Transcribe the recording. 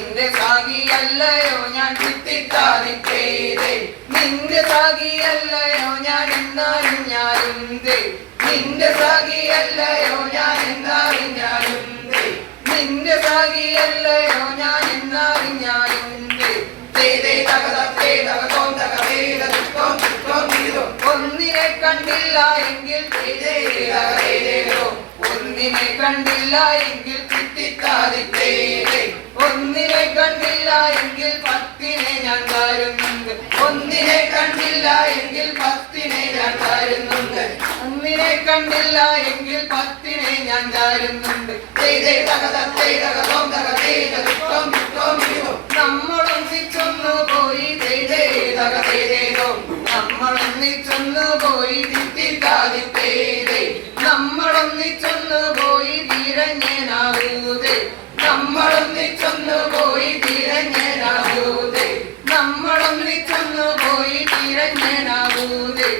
നിന്റെ സാഗിയല്ലയോ ഞാൻ നിന്റെ സാഗിയല്ലയോ ഞാൻ എന്നറിഞ്ഞാലുണ്ട് നിന്റെ സാഗിയല്ലയോ ഞാൻ എന്നറിഞ്ഞാലുണ്ട് നിന്റെ സാഗിയല്ലയോ ഞാൻ എന്നറിഞ്ഞാലുണ്ട് ഒന്നിനെ കണ്ടില്ല എങ്കിൽ ഒന്നിനെ കണ്ടില്ല എങ്കിൽ ഒന്നിനെ കണ്ടില്ല എങ്കിൽ 10നെ ഞാൻ തരുന്നുണ്ട് ഒന്നിനെ കണ്ടില്ല എങ്കിൽ 10നെ ഞാൻ തരുന്നുണ്ട് ഒന്നിനെ കണ്ടില്ല എങ്കിൽ 10നെ ഞാൻ തരുന്നുണ്ട് നമ്മളൊന്നിച്ചൊന്നു പോയി നമ്മളൊന്നിച്ചൊന്നു പോയി നമ്മളൊന്നിച്ചൊന്നു പോയി തിരഞ്ഞനാവൂതേ നമ്മളൊന്നിച്ചൊന്നു പോയി തിരഞ്ഞനാവൂതേ നമ്മളൊന്നിച്ചൊന്നു പോയി തിരഞ്ഞനാവൂതേ